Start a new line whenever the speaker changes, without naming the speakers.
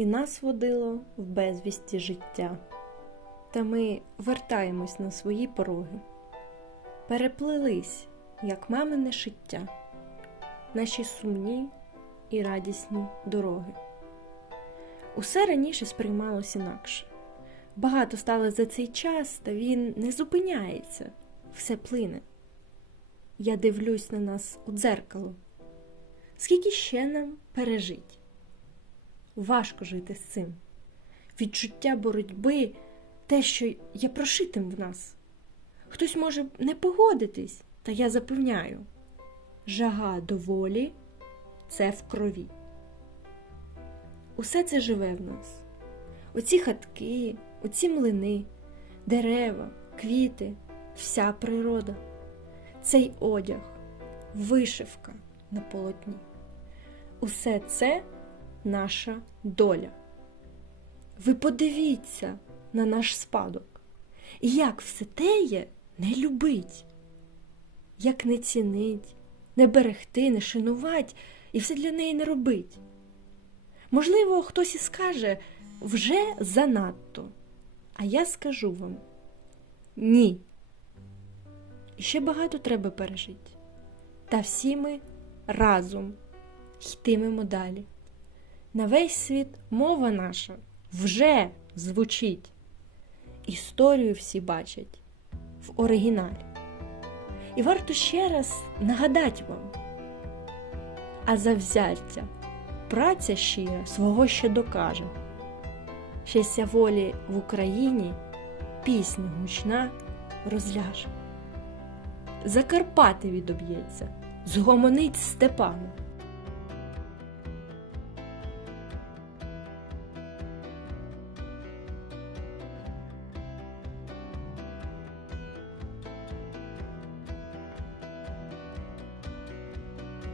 і нас водило в безвісті життя. Та ми вертаємось на свої пороги, переплились, як мамине шиття, наші сумні і радісні дороги. Усе раніше сприймалось інакше. Багато стало за цей час, та він не зупиняється, все плине. Я дивлюсь на нас у дзеркало. Скільки ще нам пережить? Важко жити з цим. Відчуття боротьби, те, що є прошитим в нас. Хтось може не погодитись, та я запевняю, жага до волі це в крові. Усе це живе в нас. Оці хатки, оці млини, дерева, квіти, вся природа, цей одяг, вишивка на полотні. Усе це наша доля. Ви подивіться на наш спадок, і як все теє не любить, як не цінить, не берегти, не шанувать і все для неї не робить. Можливо, хтось і скаже вже занадто, а я скажу вам ні. І ще багато треба пережити. Та всі ми разом йтимемо далі. На весь світ мова наша вже звучить. Історію всі бачать в оригіналі. І варто ще раз нагадати вам, а завзяття, праця щира свого ще докаже. Щастя волі в Україні пісня гучна розляже. Закарпати відоб'ється, згомонить степами.